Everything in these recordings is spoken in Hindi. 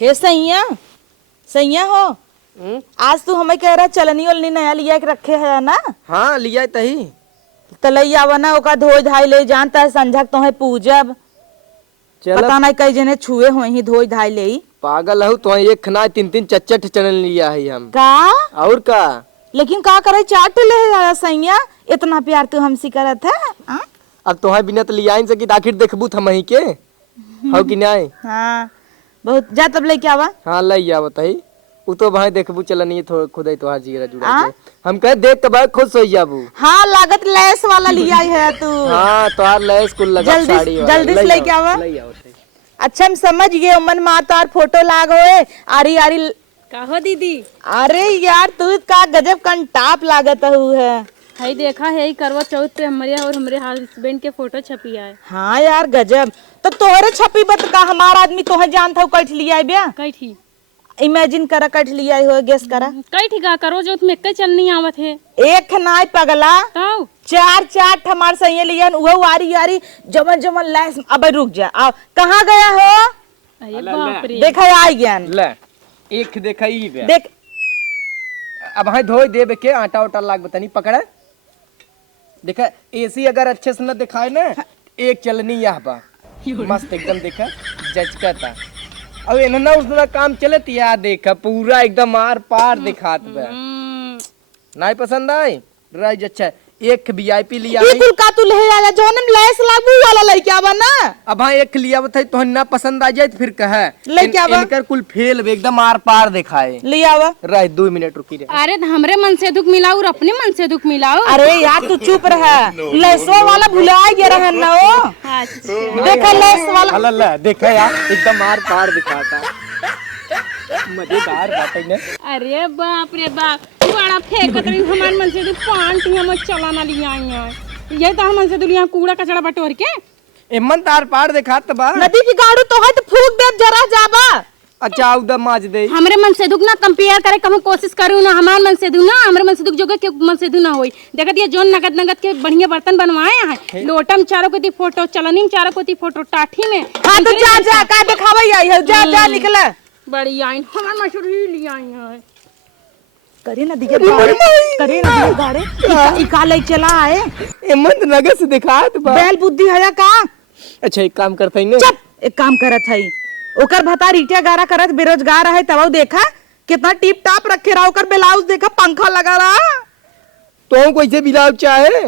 हे सैया सैया हो। आज तू हमें कह रहा चलनी वलनी नया लिया के रखे है ना? हाँ लिया तही तलैया आवा ओका धोई धाई ले जानता है संझा तो पूजब पता नहीं कई जने छुए हो ही धोई धाई ले। पागल हूँ तो एक खना तीन तीन चच्चट चलन लिया है हम का और का। लेकिन का करे चाट ले आया सैया इतना प्यार तू हमसे करत है। अब तो बिना तो लिया ही सकी आखिर देखबू हम ही के हो कि नहीं। हाँ बहुत जा तब लेके आवा। हाँ लई आवा तही उ तो भाई देखबू चलनी थोड़ा खुद ही तोहार जीरा जुड़ा के हम कह देख के बाद खुश हो जाबू। हाँ लागत लेस वाला लिया है तू। हाँ तोहार लेस कुल लगा साड़ी वाला जल्दी से लेके आवा। अच्छा हम समझ गए उमन माता और फोटो लागो है आरी आरी कहो दीदी। अरे यार तू का गजब कंटाप लागत है। हई देखा है करवा चौथ पे हमारे और हमारे हस्बैंड के फोटो छपी है। हाँ यार गजब तो तोहरे छपी बत का हमारा आदमी तोहे जानता हो कट लिया है ब्या कई थी इमेजिन करा कट लिया हो गेस करा कई थी का करो जो तुम्हें कई चल नहीं आवत है एक नाई पगला ताऊ चार चार हमार सही लिया वो वारी यारी जमन जमन लैस। अब रुक जा आओ कहाँ गया हो? अरे बाप रे देखा आ ज्ञान ले एक देखा ही बे देख अब हां धोई देबे के आटा उटा लाग बतानी पकड़ा देखा एसी अगर अच्छे से न दिखाए ना एक चलनी यह बा मस्त एकदम देखा जचकता अब इन्होंने उसका काम चलत या देखा पूरा एकदम आर पार दिखात बे नहीं पसंद आई राइज अच्छा एक वीआईपी लिया ये कुल का तू ले आया जोनन लैस लागू वाला लेके आवा ना। अब हां एक लिया बता तो ना पसंद आ जाए तो फिर कहे लेके आवा इनकर कुल फेल एकदम आर पार दिखाए ले आवा। राइज 2 मिनट रुकी रे। अरे हमरे मन से दुख मिलाओ और अपने मन से दुख मिलाओ। अरे यार तू चुप रहा लैसो वाला भुला गया रहा ना वो। अच्छा देखा लैस वाला अल्लाह देखा यार एकदम आर पार दिखाता मजेदार बात है ना। अरे बाप रे बाप तू बड़ा फेंकत रही हमारे मन से दुख पांच हम चलाना लिया आई ये तो हम मन से दुनिया कूड़ा कचरा बटोर के एमन तार पार दिखात बा नदी की गाड़ू तो है तो फूक दे जरा जाबा। अच्छा उधर माज दे हमरे मन से दुख ना कंपेयर करे कहूं कोशिश करूं ना हमार मन से दुख ना हमरे मन से दुख जोगे के मन से दुख ना होई। देखत ये जोन नगद नगद के बढ़िया बर्तन बनवाए हैं लोटम चारों को दी फोटो चलनी में चारों को दी फोटो टाठी में। हाँ तो जा जा का दिखावा आई है जा जा निकला बड़ी आइन हमार मशहूर ही लिया आई है करे ना दिखे गाड़े करे ना दिखे गाड़े इका ले चला है एमन नगद से दिखात बा बैल बुद्धि है का। अच्छा एक काम करते हैं चुप एक काम करत है ओकर भता रीटिया गारा करत बेरोजगार है तब देखा कितना टिप टाप रखे रहा ओकर ब्लाउज देखा पंखा लगा रहा तो कैसे ब्लाउज चाहे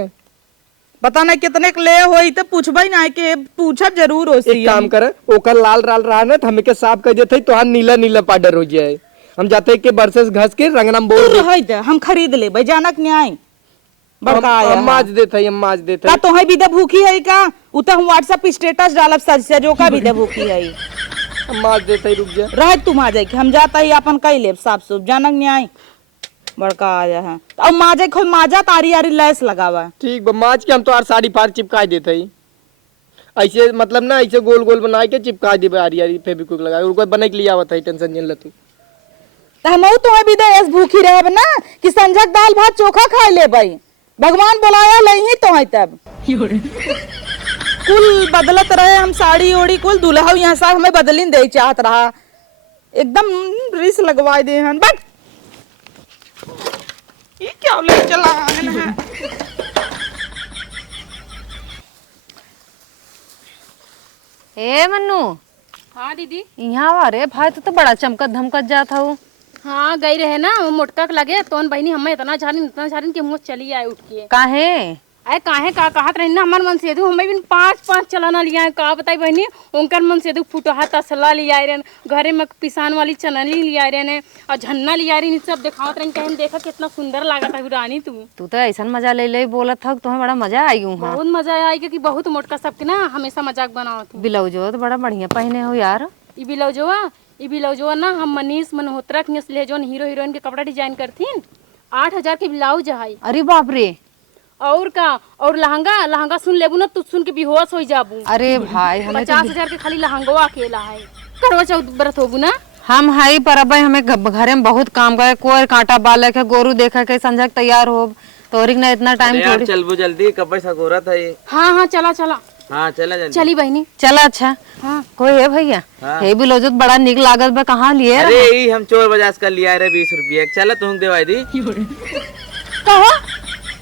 पता नहीं कितने के ले होई तो पूछबा ही ना के पूछब जरूर हो। एक काम कर ओकर लाल लाल रहा ना तो हमें के साफ कर देते तो नीला नीला पाउडर हो जाए हम जाते के बरसेस घस के रंगनम बोल दे हम खरीद ले भाई जानक न्याय बड़का आया हम माज देते हम माज देते का तोहे भी दे भूखी है का उ तो हम व्हाट्सएप स्टेटस डालब सर जो का भी दे भूखी है हम माज देते रुक जा रह तुम आ जाए हम जाता ही अपन कई लेब साफ सुफ जानक न्याय बड़का आया है अब माजे खोल माजा तारी यारी लैस लगावा ठीक बा माज के हम तो साड़ी पार चिपका देते ही ऐसे मतलब ना ऐसे गोल गोल बना के चिपका दे यारी यारी फेविक्विक लगा के बने के लिए आवत है टेंशन नहीं ले तू तो हम तुम्हें भी दे ऐस भूखी रहब ना कि संझक दाल भात चोखा खा ले भाई भगवान बुलाया नहीं तो है तब कुल बदलत रहे हम साड़ी ओड़ी कुल दुल्हा यहाँ साहब हमें बदलिन दे चाहत रहा एकदम रिस लगवा दे हन बट ये क्या ले चला है। ए मन्नू हाँ दीदी यहाँ अरे भाई तो बड़ा चमकत धमकत जाता हूँ। हाँ गई रहे ना वो मोटका लगे तो बहनी हमें इतना झारिन के मुँह चली आए उठ के काहे अरे काहे का कहत रही ना हमार मन से हमें भी पाँच चलाना लिया है का बताई बहनी उनकर मन से फुटहा तसला लिया रहे घरे में पिसान वाली चनली लिया रहे और झन्ना लिया रही सब दिखावत रही कहीं देखा कितना सुंदर लागत है रानी तू तो ऐसा मजा ले ले बोलत था तुम्हें बड़ा मजा आई हूँ। बहुत मजा आई कि बहुत मोटका सबके ना हमेशा मजाक बनाओ तू ब्लाउजो तो बड़ा बढ़िया पहने हो यार। ई ब्लाउजवा ना हम मनीष मनोहत्रा के लिए जो हीरो हीरोइन के कपड़ा डिजाइन करथीन 8,000 के ब्लाउज है। अरे बाप रे और का और लहंगा सुन लेबू ना तू सुन के बेहोश हो जाबू। अरे भाई हमें 50,000 के खाली लहंगवा अकेला है करवा चौथ व्रत होबू ना हम हाई पर अब हमें घरे में बहुत काम करे कोई कांटा बालक है गोरू देखा के संझक तैयार हो तो ना इतना टाइम थोड़ी चल वो जल्दी कब पैसा गोरा था ये। हाँ चला हाँ चला जल्दी। चली बहनी। चला अच्छा। हाँ कोई है भैया? हाँ। हे ब्लाउज बड़ा निक लागत बा, कहाँ लिए अरे यही हम चोर बाजार कर लिया रे 20 रुपये। चला तुम देवाई दी। कहो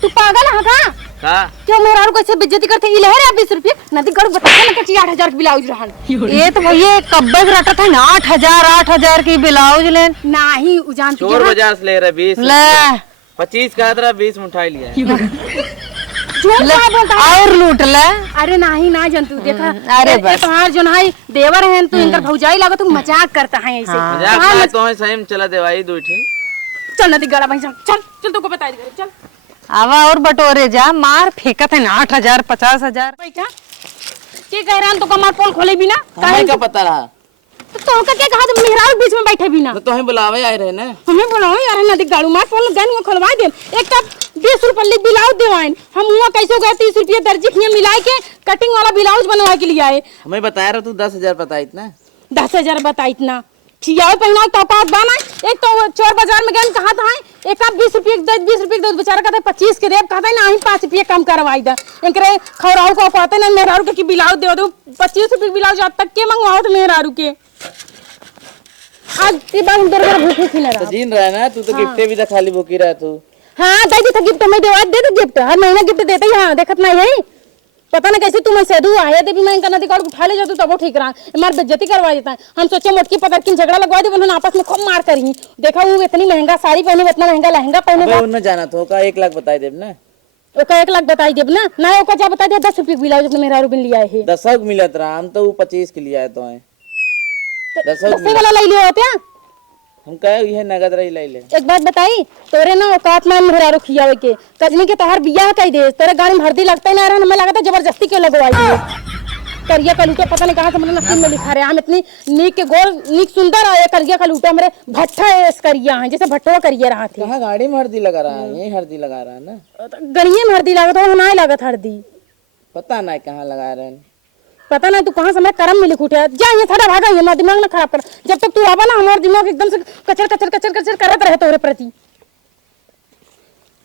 तू पागल है का? का क्यों मेरा कैसे बेइज्जती करते? ई लहर 20 रुपये नदी कर बता ना कि 8000 के ब्लाउज रहन। ये तो भैया कब्बे रटा था ना 8000 की ब्लाउज ले नहीं उ जानती चोर बाजार से ले रहे 20 ले 25 का था 20 में उठा लिया है। झूठ क्या बोलता है? और लूट ले। अरे नहीं ना जंतु देखा। अरे बस। तुम्हार जो है देवर है तू इनकर भौजाई लागत तू मजाक करता है ऐसे। मजाक ना तो है सही में चला देवाई दो ठीक। चल नदी गड़ा भाई चल चल तुमको बता दे चल आवा और बटोरे जा, मार फेंकत है ना 8000 50,000। बैठा के कह रहा तो कमार पोल खोले भी ना हमें क्या पता रहा तो का क्या कहा तुम मेहरारू बीच में बैठे भी ना तो हमें बुलावे आए रहे ना। हमें बोलाओ यार नदी गाड़ू मार पोल गन में खोलवा दे। एक कप 20 रुपए ले ब्लाउज देवाइन हम हुआ कैसे गए 30 रुपए दर्जी के मिला के कटिंग वाला ब्लाउज बनवा के लिए आए। हमें बताया रहा तू 10,000 पता इतना 10,000 बता इतना खियाओ पहना तो पास बाना। एक तो चोर बाजार में गए कहा था एक कप 20 रुपए 20 रुपए दो बेचारा कहता 25 के देव कहता ना ही 5 रुपए कम करवाई दे। एकरे खौराऊ को कहते ना मेहरारू के ब्लाउज दे दो 25 रुपए ब्लाउज आज तक के मंगवाओ तो मेहरारू के आज के बाद उधर भूखी खिला रहा। जीन रहा है ना तू तो गिफ्टे भी तो खाली भूखी रहा तू। हाँ दे दी था गिफ्ट हमें देवा दे दे गिफ्ट हर महीना गिफ्ट देते ही। हाँ देखत नहीं है पता ना कैसे तुम सेधु आया देवी मैं इनका नदी कार्ड उठा ले जातू तब वो ठीक रहा हमारी बेइज्जती करवा देता है। हम सोचे मोटकी पता कि झगड़ा लगवा दे उन्होंने आपस में खूब मार करी। देखा वो इतनी महंगा साड़ी पहने इतना महंगा लहंगा पहने अबे उन्हें जाना तो का 1 लाख बताई देब ना। ओका 1 लाख बताई देब ना ना ओका क्या बता दिया 10 रुपए ब्लाउज अपने मेहरारू बिन लिया है 10 मिलत रहा हम तो 25 के लिए आए तो है 10 वाला ले लियो होते हम कहे ये नगद रही ले ले। एक बात बताई तोरे ना औकात में मेहरारू खियावे के कजनी के तोहर बियाह कई दे तेरे गाड़ी में हरदी लगता ही ना रहा हमें लगा था जबरदस्ती क्यों लगवाई है। करिया कलूटा पता नहीं कहाँ से मतलब नसीब में लिखा रहे हम इतनी नीक के गोल नीक सुंदर आए करिया कलूटा मेरे भट्ठा एस करिया है जैसे भट्टवा करिया रहा थे। कहाँ गाड़ी में हरदी लगा रहा है? यही हरदी लगा रहा है ना। गड़िया में हरदी लागत हो ना लागत हरदी पता नहीं कहाँ लगा रहे हैं। पता नहीं तू कहाँ से मेरे कर्म में लिख उठे जा ये थोड़ा भागा ये मेरा दिमाग ना खराब कर। जब तक तू आवा ना हमारा दिमाग एकदम से कचर कचर कचर कचर करत रहे तोरे प्रति।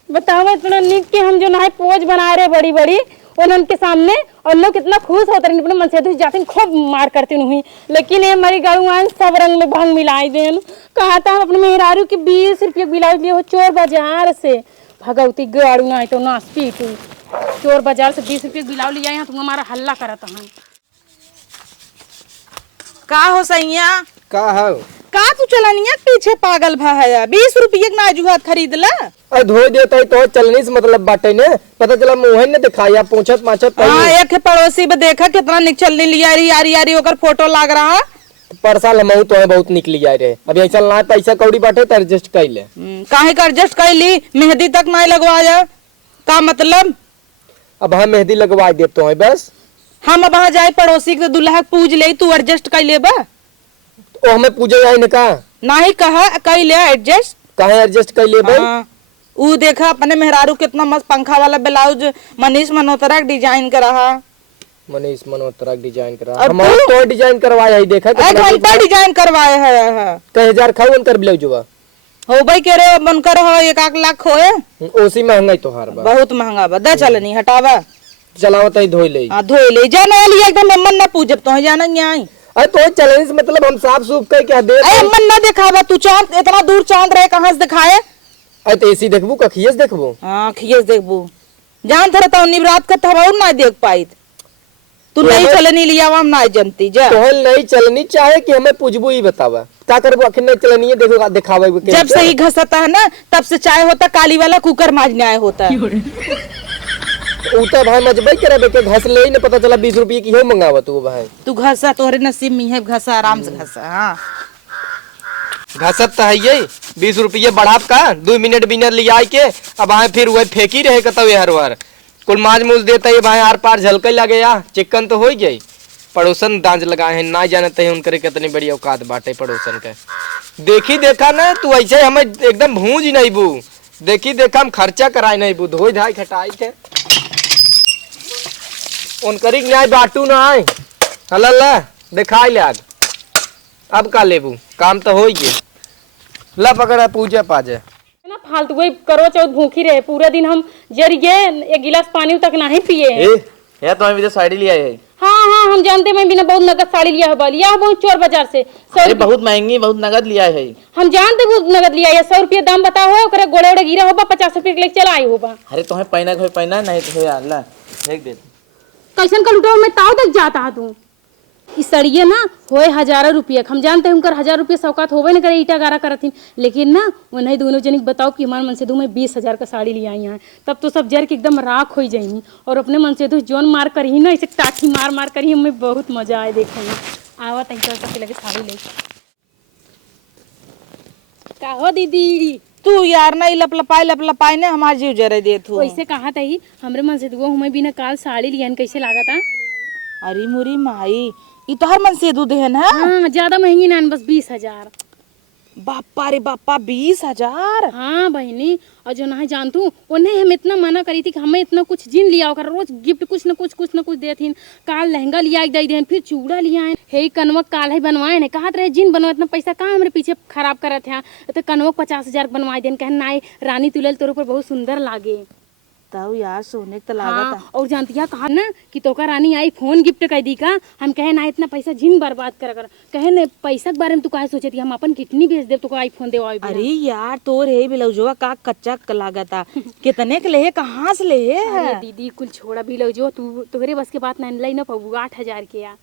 बताओ इतना नीक के हम जो ना पोज बना रहे बड़ी बड़ी उनके सामने और लोग कितना खुश होते रहे अपने मन से जाते खूब मार करते हुई लेकिन ये हमारी गाँव सब रंग में भंग मिलाई दे। कहा था अपने मेहरारू के 20 रुपये ब्लाउज लिए हो चोर बाजार से भगवती गाड़ू ना तो नाच पीटू चोर बाजार से 20 रुपये ब्लाउज लिया यहाँ तुम हमारा हल्ला करता है। का हो सैया का है का तू चलनिया पीछे पागल भाया 20 रुपये के नाजुहात खरीद ला। अरे धोई देता है तो चलने से मतलब बाटे ने पता चला मुंह ने दिखाया पूछत माछत हाँ एक पड़ोसी में देखा कितना निक चलनी लिया यारी यारी होकर फोटो लाग रहा। पर साल हम तो बहुत निकली जाए रहे अभी ऐसा ना पैसा कौड़ी बाटे तो एडजस्ट कर ले। काहे का एडजस्ट कर ली मेहंदी तक ना लगवाया का मतलब। अब हम मेहंदी लगवा दे तो है बस हम अब वहाँ जाए पड़ोसी के दुल्हा पूज ले तू एडजस्ट कर ले बा ओ हमें पूजा जाए ने का नहीं कहा कर ले एडजस्ट कहे एडजस्ट कर ले भाई। हाँ। ऊ देखा अपने मेहरारू कितना मस्त पंखा वाला ब्लाउज मनीष मल्होत्रा डिजाइन का रहा। मनीष मल्होत्रा डिजाइन करा और हम तो डिजाइन करवाया है देखा एक घंटा डिजाइन करवाए है कई हजार खाऊ उनकर ब्लाउज हुआ हो भाई कह रहे बनकर हो 1 लाख होए ओसी महंगा तो हार बा बहुत महंगा बा दा चलनी हटावा चलावत है धोई ले। हाँ धोई ले जाना लिया एकदम मन ना पूजब तो जाना यहाँ अरे तो चैलेंज से मतलब हम साफ सूफ कर क्या दे अरे मन ना दिखावा तू चांद इतना दूर चांद रहे कहाँ से दिखाए। अरे तो ऐसी देखबू का खियस देखबू हाँ खियस देखबू जान थरा तो निवरात का था और ना देख पाई तू नहीं चलनी लिया हम ना जनती जा तो नहीं चलनी चाहे कि हमें पूछबू ही बतावा का करबू आखिर नहीं चलनी है देखो दिखावे जब सही घसता है ना तब से चाय होता काली वाला कुकर माजने आए होता है। उता भाई मजबई करे बेटे घस ले ही नहीं पता चला 20 रुपये की हो मंगावा तू भाई तू घसा तोहरे नसीब में है घसा आराम से घसा। हाँ घसत तो है ये 20 रुपये बढ़ाप का 2 मिनट बिनर ले आए के अब आए फिर वही फेंकी रहे कतौ हर बार कुल माज मूज देता है भाई आर पार झलके लगे या चिकन तो हो गई पड़ोसन दांज लगाए हैं ना जानते हैं उनके कितनी बड़ी औकात बाटे पड़ोसन के। देखी देखा ना तू ऐसे हमें एकदम भूंज नहीं बू देखी देखा हम खर्चा कराए नहीं बू धोई धाई खटाई के उनकरी न्याय बाटू ना आए हल्ला दिखाई ले आग अब का लेबू काम तो हो गए ला पकड़ा पूजा पाजे ना फालतू वही करो चाहे भूखी रहे पूरा दिन हम जरिए 1 गिलास पानी तक नहीं पिए ए या तो विदेश साड़ी लिया है। हाँ हाँ हम जानते हैं, मैं बिना बहुत नगद साड़ी लिया है, लिया है बहुत चोर बाजार से। अरे बहुत महंगी, बहुत नगद लिया है। हम जानते बहुत नगद लिया है। 100 रुपया दाम बताओ है, ओकरे गोड़े ओड़े गिरा होगा, 50 रुपये के लेके चला आई होगा। अरे तुम्हें पहना कोई पहना नहीं तो यार ला फेंक दे। कैसन का लुटाओ में ताव तक जाता है तू। इस सड़िए ना होए हजारों रुपये, हम जानते हैं उनकर 1000 रुपये सौकात होवे न करे, ईटा गारा करथिन, लेकिन ना उन्हें दोनों जनिक बताओ कि हमारे मन से मैं 20,000 का साड़ी ले आई हैं, तब तो सब जर के एकदम राख हो जाएंगी। और अपने मन से जोन मार कर ही ना इसे टाठी मार मार कर ही हमें बहुत मजा आए देखे में। आवा तक सबके लगे साड़ी ले का हो दीदी। तू यार ना लपलपाए ने हमार जीव जरे दे तू। वैसे कहा था ही हमरे मन से हमें बिना काल साड़ी लिया कैसे लागा था। अरे मुरी माई ई तो हर मन से दूध है ना। हाँ ज्यादा महंगी ना, बस 20,000। बापा रे बापा 20,000। हाँ बहनी, और जो ना जानतू उन्हें हम इतना मना करी थी कि हमें इतना कुछ जिन लिया कर, रोज गिफ्ट कुछ न कुछ देथिन। काल लहंगा लिया दे देन, फिर चूड़ा लिया है, हे कनवक काल है बनवाए ने, कहा रहे जिन बनवा इतना पैसा कहाँ हमारे पीछे खराब करत है, तो कनवक 50,000 बनवाए देन। कहे नाई रानी तुलल तोर ऊपर बहुत सुंदर लागे। तब यार सोने तो लागत। हाँ, और जानती है कहा ना कि तोका रानी आई फोन गिफ्ट कर दी का। हम कहे ना इतना पैसा जिन बर्बाद कर कहे न पैसा के बारे में तू काहे सोचे थी, हम अपन किडनी बेच दे तो आईफोन देवा। अरे यार तोर है बिलौजवा का कच्चा लागता, कितने के ले कहाँ से ले अरे दीदी कुल छोड़ा भी लो जो तू तोहरे बस के बात नहीं ना पाऊ। 8,000 के या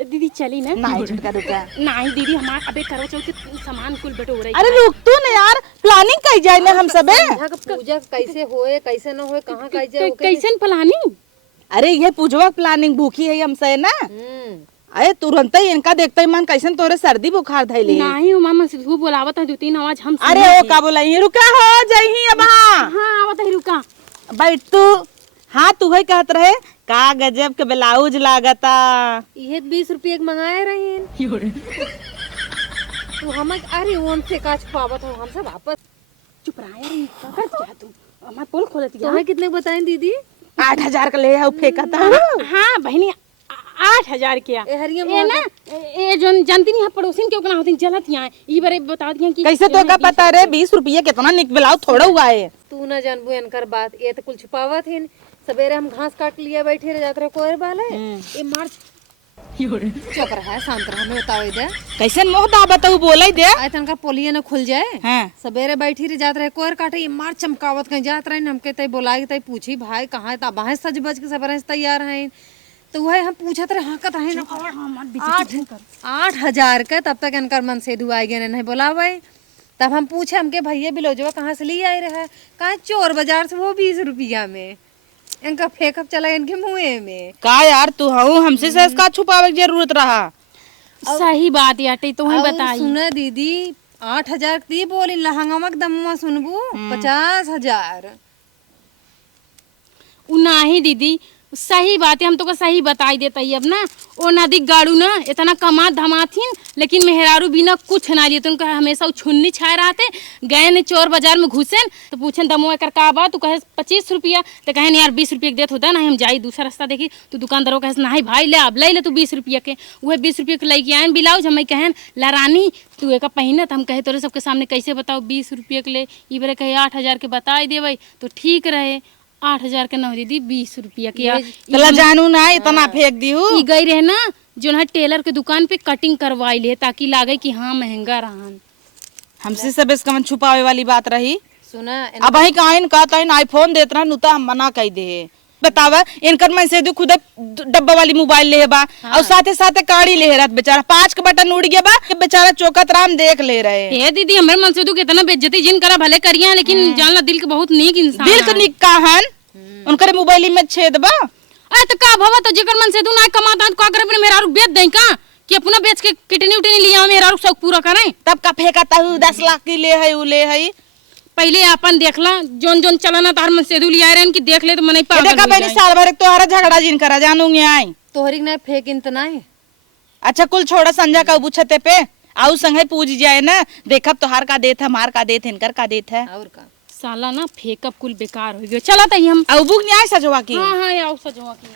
दीदी चली ना। नहीं झटका रुका। नहीं दीदी हमार अबे करो चल के सामान कुल बटो रही। अरे रुक तू ना यार, प्लानिंग कई जाए ना हम सबे। पूजा कैसे होए कैसे न होए कहाँ कई जाए कैसन प्लानिंग। अरे ये पूजवा प्लानिंग भूखी है हमसे ना। अरे तुरंत ही इनका देखते ही मन कैसन तोरे सर्दी बुखार धैले। नहीं मामा से तू बोलावत है 2-3 आवाज हम। अरे ओ का बोलाई रुका हो जाई अब। हां आवत है रुका बैठ तू। हाँ तू है कहत रहे का गजब के ब्लाउज लागता। ये 20 रुपये के मंगाए रही तू हम। अरे ओन से का छुपावत हो हमसे वापस। चुप रहा यार, कर क्या तू हमार पोल खोलत गया। तुम्हें कितने बताएं दीदी। 8,000 का ले है फेंकता। हाँ बहनी 8,000 क्या ए हरिया ये ना ये जो जानती नहीं पड़ोसिन के उतना होती जलत यहाँ ई बारे बता दिया कि कैसे तो का पता रे 20 रुपये कितना निक ब्लाउज थोड़ा हुआ है। तू ना जानबू इनकर बात, ये तो कुल छुपावत है। सवेरे हम घास काट लिया बैठे रह जाते रहे कोयर वाले ये मार। चुप रहा है शांत रहा, हमें बताओ इधर कैसे मोह दा बताऊ बोले दे। आए तनका पोलिया न खुल जाए। हाँ। सवेरे बैठी रह जाते रहे कोयर काटे, ये मार चमकावत कहीं जात रहे। हमके तय बोलाई तय पूछी भाई कहाँ है, बाहें सज बज के सवेरे से तैयार हैं। तो वह हम पूछत रहे हाँकत है ना 8,000 के। तब तक इनकर मन से दुआ गए नहीं बोलावे। तब हम पूछे हमके भैया बिलोजवा कहाँ से ले आए रहे, कहा चोर बाजार से, वो 20 रुपया में। इनका फेकअप चला इनके मुँह में। का यार तू हूँ हमसे से इसका छुपावे की जरूरत रहा। सही बात याटे तो है बताई। सुना दीदी 8,000 दी बोली लहंगा दमुआ सुनबू 50,000। नहीं दीदी सही बात है, हम तो का सही बताई देता ही। अब ना वो नदी गाड़ू ना इतना कमा धमाथिन, लेकिन मेहरारू बिना कुछ ना दिए। उनका हमेशा छुन्नी छाए रहते। गए ने चोर बाजार में घुसे तो पूछे दमो कर का बा, तू कहे 25 रुपया, तो कहे यार 20 रुपये देते होता ना, हम जाई दूसरा रास्ता देखी। तो दुकानदारों कहे नहीं भाई ले अब ले तू 20 रुपया के। वह 20 रुपये के लेके आए ब्लाउज। हम कहन ला रानी तू एक पहने, तो हम कहे तोरे सबके सामने कैसे बताओ 20 रुपये के ले। ई बारे कहे 8,000 के बताई देवे तो ठीक रहे। 8,000 के न दीदी 20 रुपया के। चला जानू ना इतना फेंक दी हूँ। ई गई रहे ना जो है टेलर के दुकान पे कटिंग करवाई ले, ताकि लागे कि हाँ महंगा रहा। हमसे सब इसका मन छुपावे वाली बात रही। सुना अब वही का इनका तो आईफोन देत रहा नुता हम मना कही दे। बतावा इनकर मन से खुद डब्बा वाली मोबाइल ले बा। और साथे साथे काड़ी ले रहा बेचारा, 5 के बटन उड़ गया बा, बेचारा चौकत राम देख ले रहे। हे दीदी हमारे मन से तो कितना बेइज्जती जिन करा भले करिया, लेकिन जानला दिल के बहुत नीक इंसान। दिल के निक काहन उनकर मोबाइल में छेद बा। अरे तो का भवा तो जेकर मन से तू ना कमाता तो का करे अपने मेहरारू बेच दें का कि अपना बेच के किडनी उटनी लिया मेहरारू शौक पूरा करें। तब का फेंकता हूँ 10 लाख की ले है उ ले है। पहले अपन देखला जोन जोन चलाना तार मन से दू लिया रहे कि देख ले तो मने पागल देखा हो बहनी जाए। साल भर तोहरा झगड़ा जिन करा जानूंगी आई। तोहरी ना फेंक इतना है। अच्छा कुल छोड़ा संजा का बुछते पे आउ संगे पूज जाए ना, देखब तोहार का देत है मार का देत है इनकर का देत है। और का साला ना फेकअप कुल बेकार हो गयो। चला तई हम अबुक न्याय सजवा की। हां हां आओ सजवा की।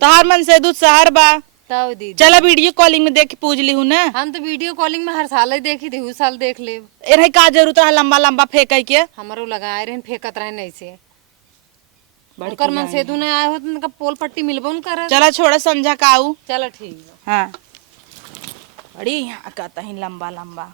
तोहार मन से दूध शहर बा। तब दीदी चला वीडियो कॉलिंग में देख पूज ली हूँ ना। हम तो वीडियो कॉलिंग में हर साल ही देखी थी, उस साल देख ले। एरही का जरूरत है लंबा लंबा फेंके के। हमारो लगाए रहे फेंकत रहे नहीं से। ओकर मन सेतु ने आए हो तो उनका पोल पट्टी मिलबो न करे। चला छोड़ा समझा काऊ। चलो ठीक है। हाँ बड़ी यहाँ का तही लंबा लंबा